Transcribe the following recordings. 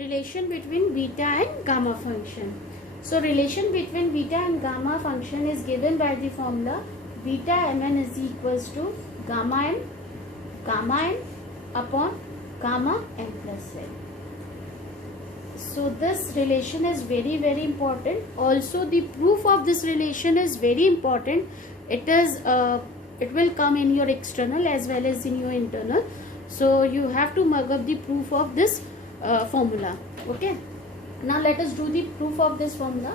relation between beta and gamma function. So relation between beta and gamma function is given by the formula beta mn is equals to gamma n upon gamma n plus n. So this relation is very important. Also the proof of this relation is very important. It will come in your external as well as in your internal. So you have to mug up the proof of this formula. Okay, now let us do the proof of this formula.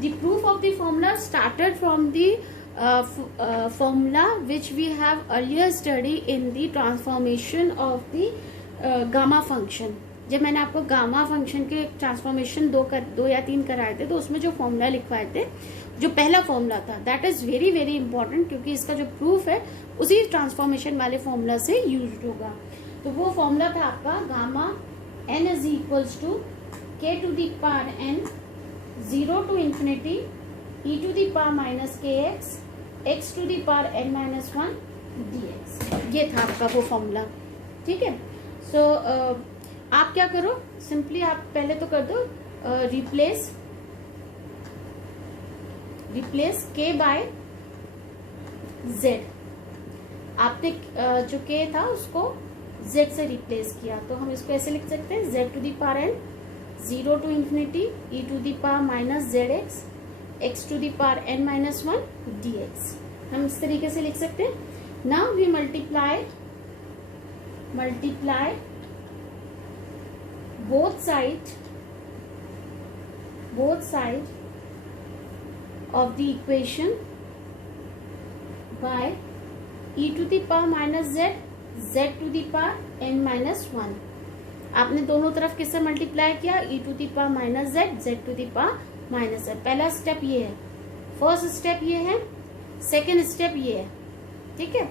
The proof of the formula started from the formula which we have earlier studied in the transformation of the gamma function. जब मैंने आपको gamma function के transformation दो या तीन कराए थे तो उसमें जो फॉर्मूला लिखवाए थे, जो पहला फॉर्मूला था, दैट इज वेरी इंपॉर्टेंट क्योंकि इसका जो प्रूफ है उसी ट्रांसफॉर्मेशन वाले फॉर्मूला से यूज होगा. तो वो फॉर्मूला था आपका gamma n is equals to k to the power n 0 to infinity e to the power minus kx x to the power n minus 1 dx. ये था आपका वो फॉर्मूला. ठीक है. सो आप क्या करो, सिंपली आप पहले तो कर दो रिप्लेस k बाय z. आपने जो k था उसको z से रिप्लेस किया तो हम इसको ऐसे लिख सकते हैं z to the power n 0 to infinity e to the power minus zx x to the power n minus 1 dx. हम इस तरीके से लिख सकते हैं. Now we multiply both side of the equation by e to the power minus z to the power n minus 1. आपने दोनों तरफ किससे मल्टीप्लाई किया, e to the power minus z to the power minus z. पहला step ये है, first step ये है, सेकेंड स्टेप ये है. ठीक है,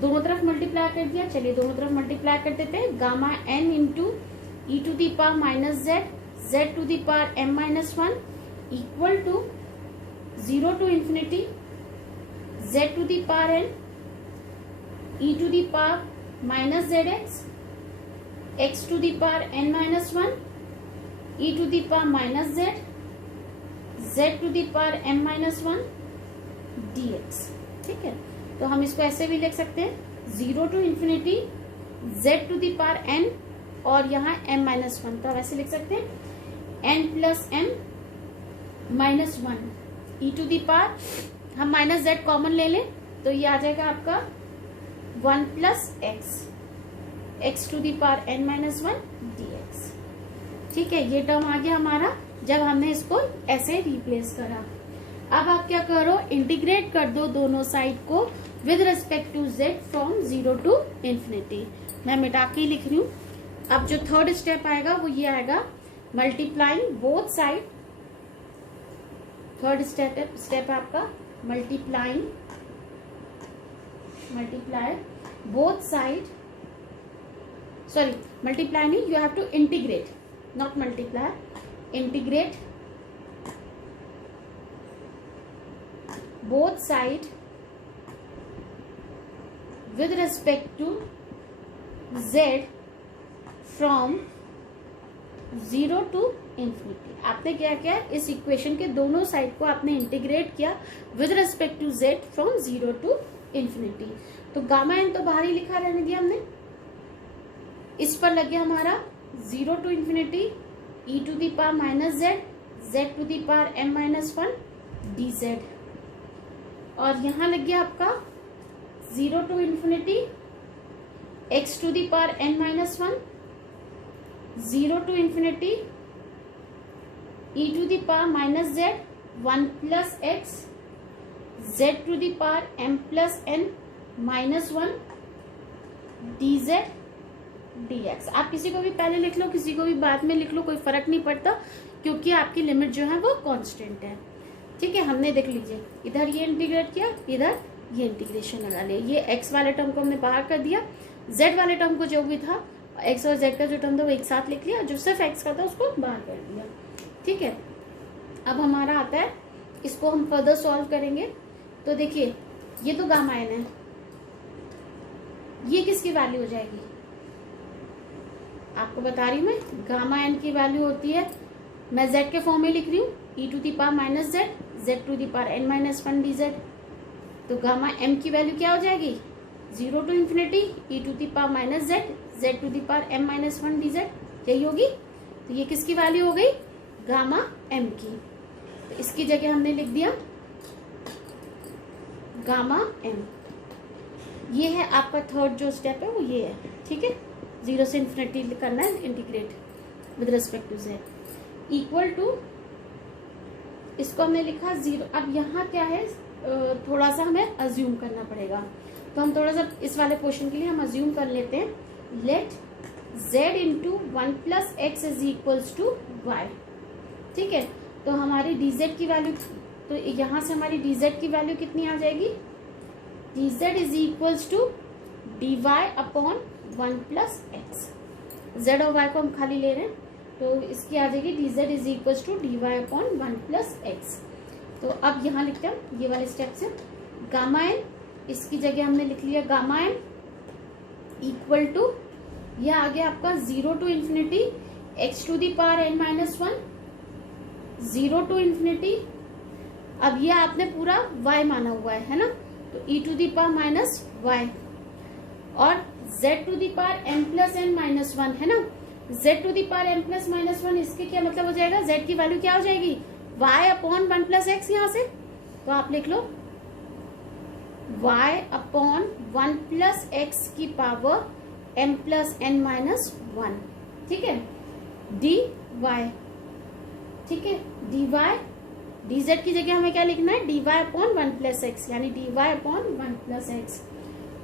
दोनों तरफ मल्टीप्लाई कर दिया. चलिए दोनों तरफ मल्टीप्लाई कर देते हैं. Gamma n into e to the power minus z to the power m minus 1 equal to 0 to infinity z to the power n e to the power minus zx x to the power n minus 1 e to the power minus z to the power m minus 1 dx. ठीक है, तो हम इसको ऐसे भी लिख सकते हैं 0 to infinity z to the power n और यहाँ m माइनस 1. तो हम ऐसे लिख सकते हैं n plus m minus 1 e to the power, हम माइनस z कॉमन ले लें तो ये आ जाएगा आपका 1 plus x to the power n minus 1 dx. ठीक है, ये टर्म आ गया हमारा जब हमने इसको ऐसे रिप्लेस करा. अब आप क्या करो, इंटीग्रेट कर दो दोनों साइड को with respect to z from 0 to infinity. मैं मिटा के लिख रही हूँ. अब जो थर्ड स्टेप आएगा वो ये आएगा, multiplying both side. Third step आपका multiply both side. Sorry, multiply नहीं, you have to integrate, not multiply. Integrate both side with respect to z from 0 to infinity. आपने क्या किया, इस इक्वेशन के दोनों साइड को आपने इंटीग्रेट किया with respect to z from 0 to infinity. तो गामा n तो बाहर ही लिखा रहने दिया हमने. इस पर लग गया हमारा 0 to infinity e to the power minus z to the power m minus 1 dz. और यहाँ लग गया आपका 0 to infinity x to the power n minus 1 0 to infinity e to the power minus z 1 plus x z to the power m plus n minus 1 dz dx. आप किसी को भी पहले लिख लो, किसी को भी बाद में लिख लो, कोई फर्क नहीं पड़ता क्योंकि आपकी लिमिट जो है वो कांस्टेंट है. ठीक है, हमने देख लीजिए इधर ये इंटीग्रेट किया, इधर ये इंटीग्रेशन लगा लिया. ये x वाले टर्म को हमने बाहर कर दिया, z वाले टर्म को जो भी था x और z का जो टर्म था वो एक साथ लिख लिया, जो सिर्फ x का था उसको बाहर कर दिया. ठीक है, अब हमारा आता है, इसको हम फर्दर सॉल्व करेंगे. तो देखिए ये तो गामा n है, ये किसकी वैल्यू हो जाएगी, आपको बता रही हूँ मैं, गामा एन की वैल्यू होती है, मैं z के फॉर्म में लिख रही हूँ, e to the power minus z z to the power n minus 1 dz। तो गामा m की वैल्यू क्या हो जाएगी, 0 to infinity e to the power minus z z to the power m minus 1 dz, यही होगी। तो ये किसकी वैल्यू हो गई, गामा m की। तो इसकी जगह हमने लिख दिया गामा m। ये है आपका थर्ड जो स्टेप है वो ये है, ठीक है। 0 से इन्फिनिटी करना है, integrate with respect to z equal to, इसको हमने लिखा 0। अब यहाँ क्या है, थोड़ा सा हमें अज्यूम करना पड़ेगा। तो हम थोड़ा सा इस वाले पोर्शन के लिए हम अज्यूम कर लेते हैं, let z into 1 plus x is equals to y, ठीक है। तो हमारी dz की वैल्यू, तो यहाँ से हमारी dz की वैल्यू कितनी आ जाएगी, dz is equals to dy upon 1 plus x. z और y को हम खाली ले रहे हैं, तो इसकी आ जाएगी dz is equals to dy upon 1 plus x. तो अब यहाँ लिखते हैं ये वाले स्टेप से, गामा एन, इसकी जगह हमने लिख लिया गामा एन इक्वल टू, यह आ गया आपका 0 to infinity x to the power n minus 1, 0 to infinity, अब ये आपने पूरा y माना हुआ है ना, तो e to the power minus y, और z to the power m plus n minus 1 है ना, z to the power m plus minus 1, इसके क्या मतलब हो जाएगा, z की वैल्यू क्या हो जाएगी, y अपॉन 1 प्लस एक्स। यहाँ से तो आप लिख लो y अपॉन 1 प्लस एक्स की power m plus n minus 1, ठीक है, dy, ठीक है, dy, dz की जगह हमें क्या लिखना है, dy अपॉन 1 प्लस एक्स, यानी dy अपॉन 1 प्लस एक्स,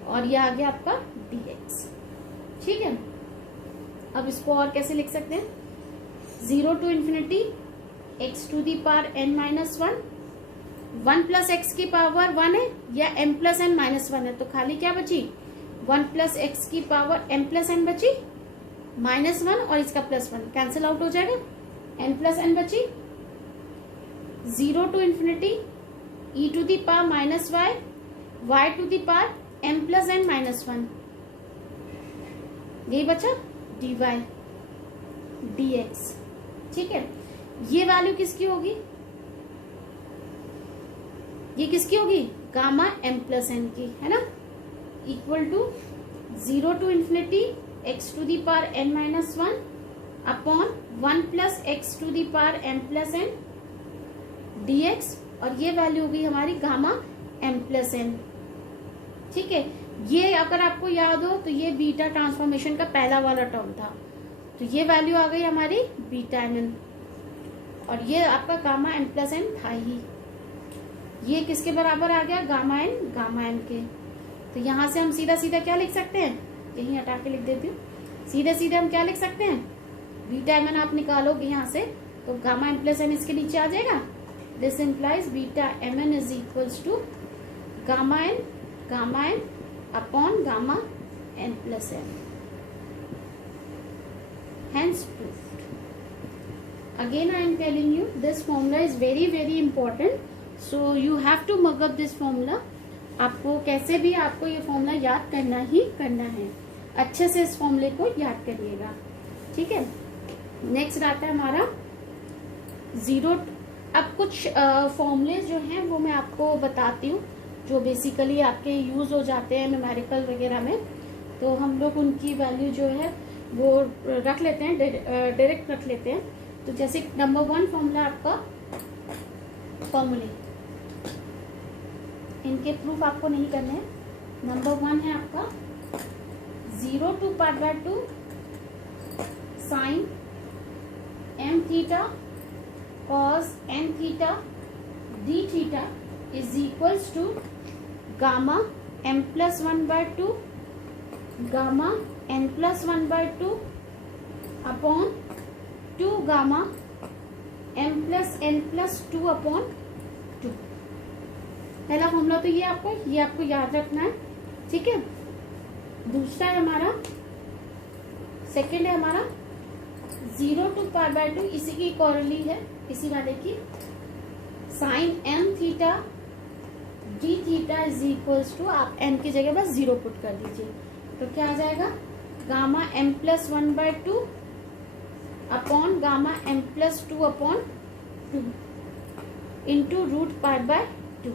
और ये आ गया आपका dx, ठीक है। अब इसको और कैसे लिख सकते हैं, 0 to infinity x to the power n minus 1, 1 plus x की पावर 1 है या m प्लस n माइनस 1 है, तो खाली क्या बची, 1 प्लस एक्स की पावर m प्लस n बची, माइनस 1 और इसका प्लस 1 कैंसिल आउट हो जाएगा, n प्लस n बची, 0 to infinity e to the power minus y, y to the power m plus n minus 1, यही बचा dy dx, ठीक है। ये वैल्यू किसकी होगी, ये किसकी होगी, गामा m प्लस n की, है ना, equal to 0 to infinity x to the power n minus 1 upon 1 plus x to the power m plus n dx, और ये वैल्यू होगी हमारी गामा m प्लस n, ठीक है। ये अगर आपको याद हो तो ये बीटा ट्रांसफॉर्मेशन का पहला वाला टर्म था, तो ये वैल्यू आ गई हमारी बीटा mn, और ये आपका गामा m प्लस n था ही, ये किसके बराबर आ गया, गामा n के। तो यहाँ से हम सीधा सीधा क्या लिख सकते हैं, यही हटा के लिख देती हूँ, सीधे सीधे हम क्या लिख सकते हैं, बीटा mn आप निकालोगे यहाँ से तो गामा m प्लस n इसके नीचे आ जाएगा, this implies beta mn is equals to gamma n upon gamma n plus n, hence proved। Again I am telling you this formula is very very important, so you have to mug up this formula। आपको कैसे भी आपको ये formula याद करना ही करना है, अच्छे से इस फॉर्मूले को याद करिएगा, ठीक है। नेक्स्ट आता है हमारा 0। अब कुछ फॉर्मूले जो हैं वो मैं आपको बताती हूँ जो बेसिकली आपके यूज हो जाते हैं न्यूमेरिकल वगैरह में, तो हम लोग उनकी वैल्यू जो है वो रख लेते हैं, डायरेक्ट रख लेते हैं। तो जैसे नंबर 1 फॉर्मूला आपका, फॉर्मूले इनके प्रूफ आपको नहीं करने हैं। नंबर 1 है आपका 0 to pi by 2 sine m theta cos n theta d theta is equals to gamma m plus 1 by 2 gamma n plus 1 by 2 upon 2 gamma m plus n plus 2 upon 2। पहला formula तो ये आपको याद रखना है, ठीक है। दूसरा है हमारा, सेकंड है हमारा 0 टू पाई बाय 2, इसी की कॉरली है, इसी वाले की, sine m theta d theta is equals to, आप n की जगह बस 0 पुट कर दीजिए, तो क्या आ जाएगा gamma m plus 1/2 upon gamma m plus 2 upon 2 into root pi by 2,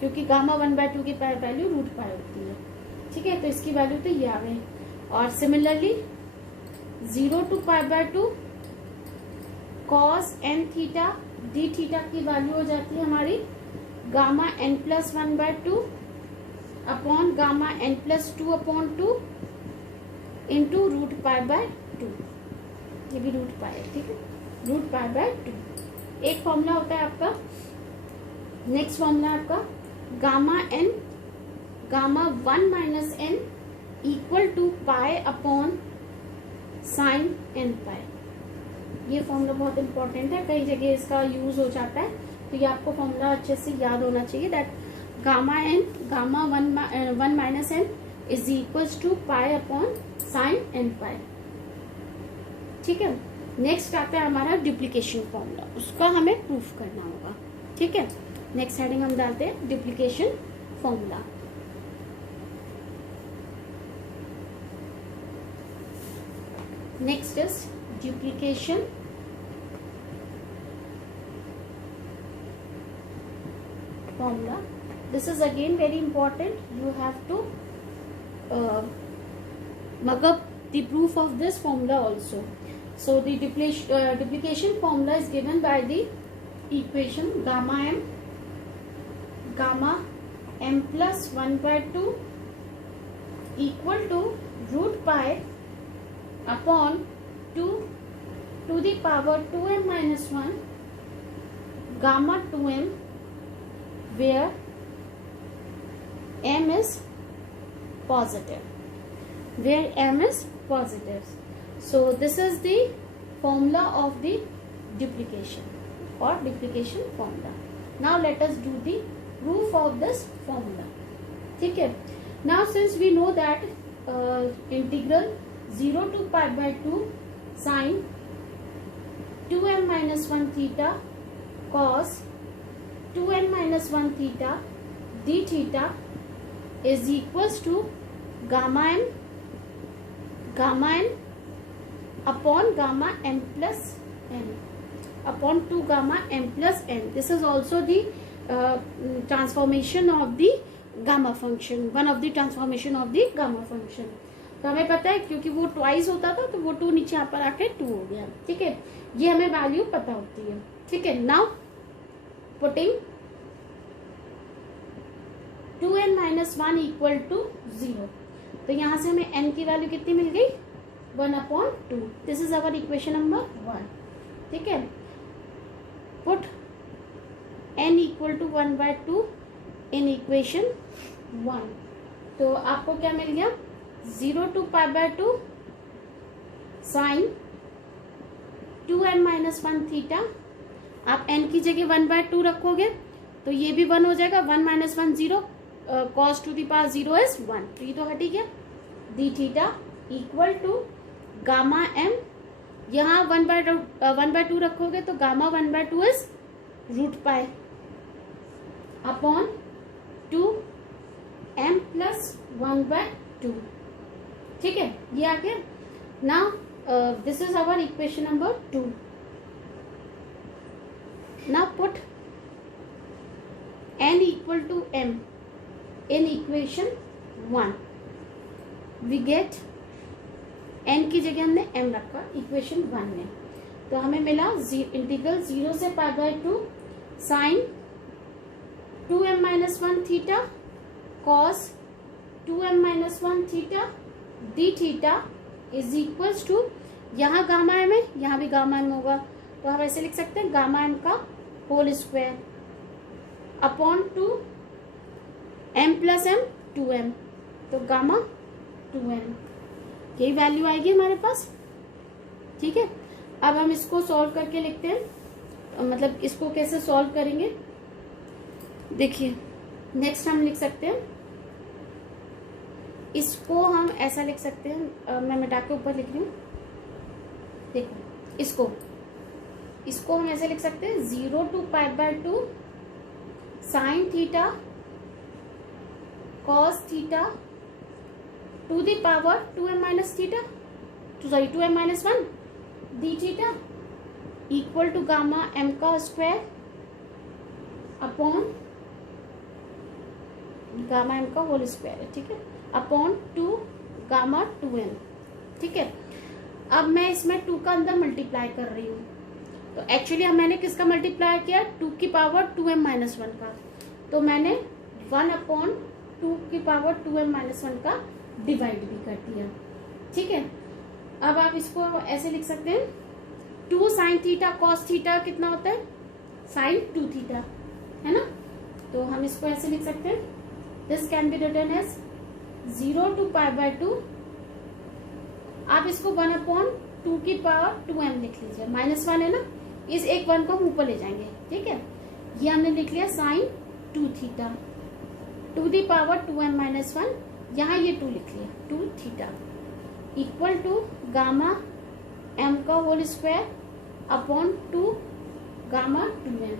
क्योंकि गामा 1/2 की वैल्यू रूट पाई होती है। ठीक है, तो इसकी वैल्यू तो ये आ गई। और similarly 0 to pi by 2 cos n theta d theta की वैल्यू हो जाती है हमारी gamma n plus 1/2 upon gamma n plus 2 upon 2 into root pi by 2। ये भी रूट पाई है, ठीक है, रूट पाई बाय 2। एक फॉर्मूला होता है आपका। नेक्स्ट फॉर्मूला आपका gamma 1 minus n equal to pi upon sine n pi. ये फॉर्मूला बहुत इंपॉर्टेंट है, कई जगह इसका यूज हो जाता है, तो ये आपको फॉर्मूला अच्छे से याद होना चाहिए। That gamma 1 minus n is equals to pi upon sine n pi. ठीक है, नेक्स्ट आता है हमारा डुप्लीकेशन फॉर्मूला, उसका हमें प्रूफ करना होगा। ठीक है, नेक्स्ट हेडिंग हम डालते हैं duplication formula. Next is duplication formula. This is again very important. You have to mug up the proof of this formula also. So the duplication formula is given by the equation gamma m plus 1/2 equal to root pi upon 2 to the power 2m minus 1 gamma 2m, where m is positive, So this is the formula of the duplication or duplication formula. Now let us do the proof of this formula. ठीक है, now since we know that integral 0 to pi by 2 sin 2m minus 1 theta cos 2n minus 1 theta d theta is equals to gamma n upon gamma m plus n upon 2 gamma m plus n. This is also the transformation of the gamma function, one of the transformation of the gamma function. तो हमें पता है क्योंकि वो twice होता था तो वो 2 नीचे यहाँ पर आके 2 हो गया। ठीक है, ये हमें वैल्यू पता होती है। ठीक है, now putting 2n minus 1 equal to 0, तो यहाँ से हमें n की वैल्यू कितनी मिल गई 1/2। This is our equation number 1। ठीक है, put n equal to 1/2 in equation 1, तो आपको क्या मिल गया 0 to pi by 2 sin 2n minus 1 theta. आप n की जगह 1/2 रखोगे तो ये भी 1 हो जाएगा, 1 minus 1 0, cos to the power 0 is 1, तो ये तो हट ही गया। d theta equal to gamma m, यहाँ 1/2 रखोगे तो gamma 1/2 is root pi upon 2 m plus 1/2। ठीक है, ये आ गया। Now this is our equation number 2। Now put n equal to m in equation 1, we get n की जगह हमने m रखा इक्वेशन 1 में, तो हमें मिला इंटीग्रल 0 से pi by 2 sine 2m minus 1 theta cos 2m minus 1 theta d theta is equals to, यहाँ गामा एम है यहाँ भी गामा एम होगा, तो हम ऐसे लिख सकते हैं गामा एम का whole square upon 2 m plus m 2m, तो गामा 2m, यही वैल्यू आएगी हमारे पास। ठीक है, अब हम इसको सॉल्व करके लिखते हैं, मतलब इसको कैसे सॉल्व करेंगे देखिए। नेक्स्ट हम लिख सकते हैं, इसको हम ऐसा लिख सकते हैं, मैं मिटा के ऊपर लिख रही हूँ। देखो इसको हम ऐसे लिख सकते हैं 0 to pi by 2 sine theta cos theta to the power 2m minus theta, sorry 2m minus 1 d theta equal to gamma m का स्क्वायर अपॉन गामा m का होल स्क्वायर है, ठीक है, अपॉन 2 गामा 2m, ठीक है। अब मैं इसमें 2 का अंदर मल्टीप्लाई कर रही हूँ, तो एक्चुअली अब मैंने किसका मल्टीप्लाई किया, 2 की पावर 2m माइनस 1 का, तो मैंने 1 अपॉन 2 की पावर 2m माइनस 1 का डिवाइड भी कर दिया, ठीक है। अब आप इसको ऐसे लिख सकते हैं 2 साइन थीटा कॉस थीटा कितना होता है, साइन 2 थीटा, है ना। तो हम इसको ऐसे लिख सकते हैं, this can be written as 0 to π/2, आप इसको 1 अपॉन 2 की पावर 2m लिख लीजिए, -1 है ना, इस एक 1 को हम ऊपर ले जाएंगे, ठीक है। ये हमने लिख लिया sine 2 theta to the power 2m minus 1, यहाँ ये 2 लिख लिया 2 theta equal to gamma m का whole square upon 2 gamma 2m,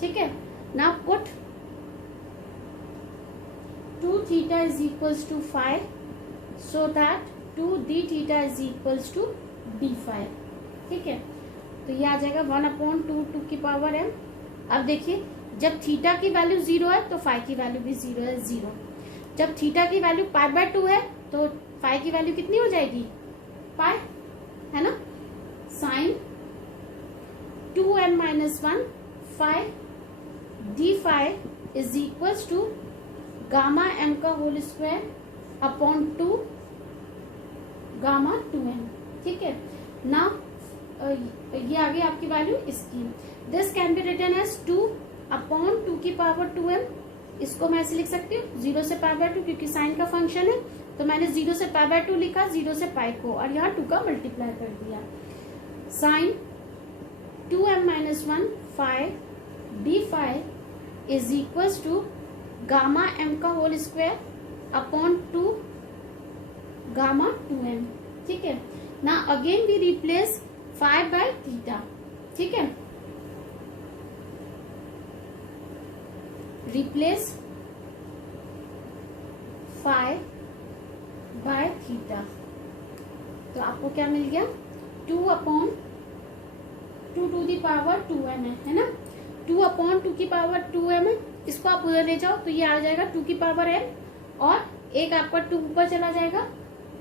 ठीक है। नाउ पुट 2 theta is equals to 5 so that 2 d theta is equals to d phi, ठीक है। तो ये आ जाएगा 1 अपॉन 2 की पावर m। अब देखिए जब थीटा की वैल्यू 0 है तो फाई की वैल्यू भी 0 है, 0। जब थीटा की वैल्यू π/2 है तो फाई की वैल्यू कितनी हो जाएगी, पाई, है ना। Sine 2m minus 1 phi d phi is equals to gamma m का whole square upon 2 gamma 2m, ठीक है ना। ये आ गई आपकी वैल्यू इसकी। This can be written as 2 upon 2 की पावर 2m, इसको मैं ऐसे लिख सकती हूँ 0 से π/2, क्योंकि साइन का फंक्शन है तो मैंने 0 से π/2 लिखा, 0 से पाई को, और यहाँ 2 का मल्टीप्लाई कर दिया। Sine 2m minus 1 phi d phi is equals to gamma m का whole square upon 2 gamma 2m, ठीक है ना। Again we replace phi by theta, ठीक है, रिप्लेस फाई बाय थीटा, तो आपको क्या मिल गया 2 upon 2 to the power 2m है ना, 2 अपॉन 2 की पावर 2m है, इसको आप उधर ले जाओ तो ये आ जाएगा 2 की पावर m, और एक आपका 2 ऊपर चला जाएगा,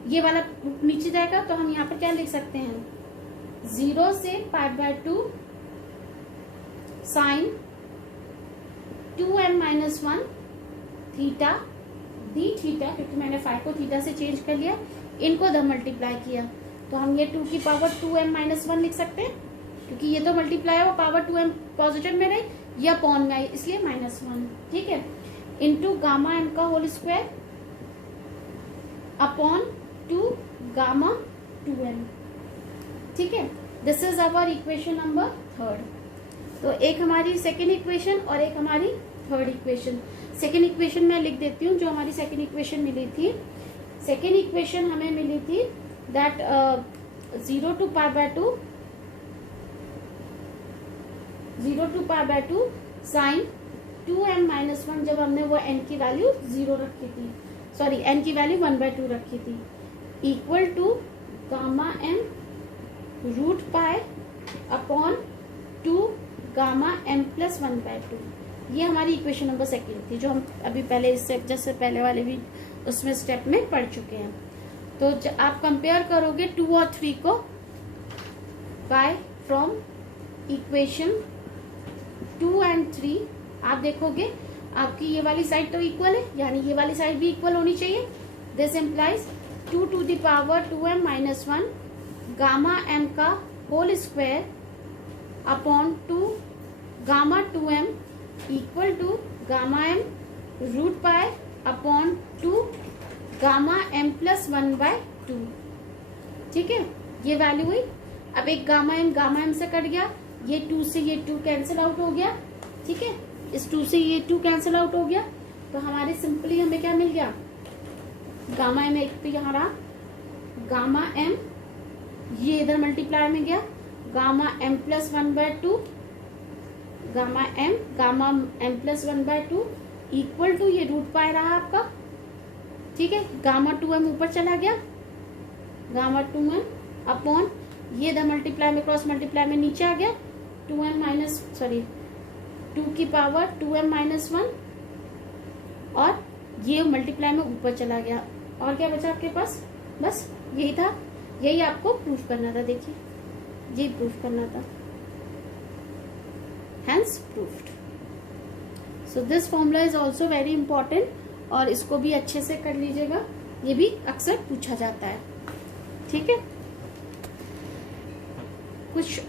ये वाला नीचे जाएगा, तो हम यहाँ पर क्या लिख सकते हैं 0 से π/2 sine 2m minus 1 theta d theta, क्योंकि मैंने फाई को थीटा से चेंज कर लिया, इनको द मल्टीप्लाई किया, तो हम ये 2 की पावर 2m माइनस 1 लिख सकते हैं, क्योंकि ये तो मल्टीप्लाई हो पावर 2m पॉजिटिव में रही, ये अपॉन में आई, इसलिए -1, ठीक है, इंटू गामा m का whole square upon 2 gamma 2m, ठीक है। This is our equation number 3। तो एक हमारी सेकेंड इक्वेशन और एक हमारी थर्ड इक्वेशन। सेकेंड इक्वेशन मैं लिख देती हूँ, जो हमारी सेकेंड इक्वेशन मिली थी। सेकेंड इक्वेशन हमें मिली थी that 0 to π/2 sine 2m minus 1, जब हमने वो n की वैल्यू 0 रखी थी, सॉरी n की वैल्यू 1/2 रखी थी, equal to gamma m root pi upon 2 gamma m plus 1/2। ये हमारी इक्वेशन नंबर सेकेंड थी, जो हम अभी पहले इससे जैसे पहले वाले भी उसमें स्टेप में पढ़ चुके हैं। तो आप कंपेयर करोगे 2 और 3 को बाय फ्रॉम इक्वेशन 2 एंड 3, आप देखोगे आपकी ये वाली साइड तो इक्वल है, यानी ये वाली साइड भी इक्वल होनी चाहिए। This implies 2 to the power 2m minus 1 gamma m का whole square upon 2 gamma 2m equal to gamma m root pi upon 2 gamma m plus 1/2, ठीक है, ये वैल्यू हुई। अब एक गामा m से कट गया, ये 2 से ये 2 कैंसिल आउट हो गया, ठीक है, इस 2 से ये 2 कैंसिल आउट हो गया, तो हमारे सिंपली हमें क्या मिल गया, गामा m एक तो यहाँ रहा, गामा m ये इधर मल्टीप्लाई में गया, gamma m plus 1/2 gamma m plus 1/2 equal to ये रूट पाई रहा आपका, ठीक है, गामा 2m ऊपर चला गया, गामा 2m अपॉन ये द मल्टीप्लाई में क्रॉस मल्टीप्लाई में नीचे आ गया, 2 की पावर 2m माइनस 1, और ये मल्टीप्लाई में ऊपर चला गया। और क्या बचा आपके पास? बस यही था, यही आपको प्रूफ करना था। देखिए यही प्रूफ करना था, hence proofed. So this formula is also very important, और इसको भी अच्छे से कर लीजिएगा, ये भी अक्सर पूछा जाता है। ठीक है, कुछ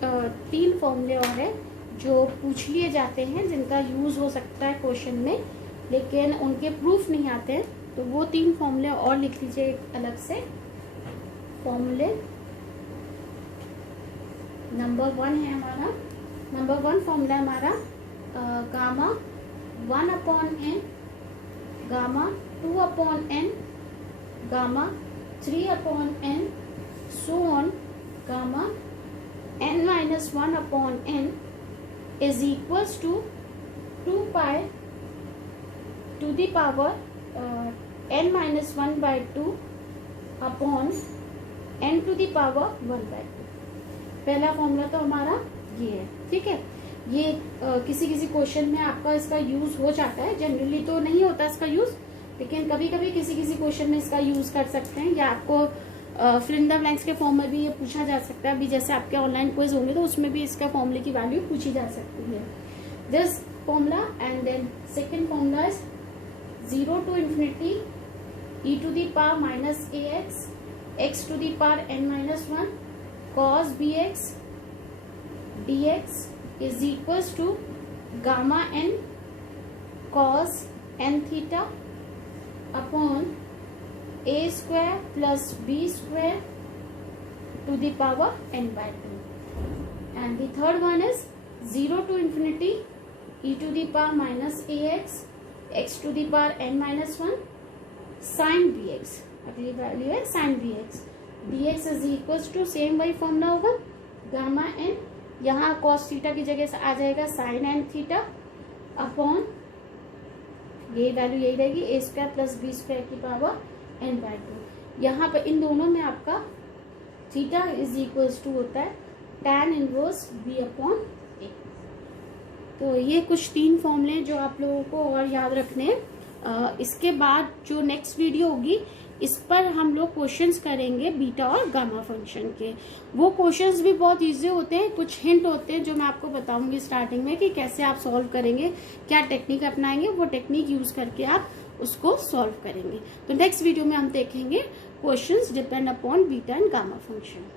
3 फॉर्मूले और है जो पूछ लिए जाते हैं, जिनका यूज हो सकता है क्वेश्चन में, लेकिन उनके प्रूफ नहीं आते हैं। तो वो 3 फॉर्मूले और लिख लीजिए अलग से। फॉर्मूले नंबर 1 है हमारा, नंबर 1 फॉर्मूला हमारा gamma 1 upon n, gamma 2 upon n, gamma 3 upon n, so on, gamma n minus 1 upon n is equals to 2 pi to the power n minus 1 by 2 upon n to the power 1 by 2। पहला formula तो हमारा ये है। ठीक है, ये किसी किसी क्वेश्चन में आपका इसका यूज हो जाता है, जनरली तो नहीं होता इसका यूज, लेकिन कभी कभी किसी किसी क्वेश्चन में इसका यूज कर सकते हैं, या आपको फिल इन द ब्लैंक्स के फॉर्म में भी ये पूछा जा सकता है। अभी जैसे आपके ऑनलाइन क्विज होंगे तो उसमें भी इसका फॉर्मूले की वैल्यू पूछी जा सकती है। This formula and then second formula is 0 to infinity e to the power minus ax x to the power n minus 1 cos bx dx is equals to gamma n cos n theta upon a square plus b square to the power n by 2. And the third one is 0 to infinity e to the power minus ax x to the power n minus 1 sin bx, अगली वैल्यू है sin bx, dx is equals to same वही formula होगा, gamma n, यहाँ cos theta की जगह से आ जाएगा sin n थीटा अपॉन ये वैल्यू यही रहेगी a square plus b square की पावर n बाई 2। यहाँ पर इन दोनों में आपका थीटा इज इक्वल्स टू होता है tan inverse b upon a। तो ये कुछ 3 फॉर्मूले जो आप लोगों को और याद रखने हैं। इसके बाद जो नेक्स्ट वीडियो होगी इस पर हम लोग क्वेश्चंस करेंगे बीटा और गामा फंक्शन के। वो क्वेश्चंस भी बहुत इजी होते हैं, कुछ हिंट होते हैं जो मैं आपको बताऊंगी स्टार्टिंग में कि कैसे आप सॉल्व करेंगे, क्या टेक्निक अपनाएंगे, वो टेक्निक यूज करके आप उसको सॉल्व करेंगे। तो नेक्स्ट वीडियो में हम देखेंगे questions depend upon beta and gamma function.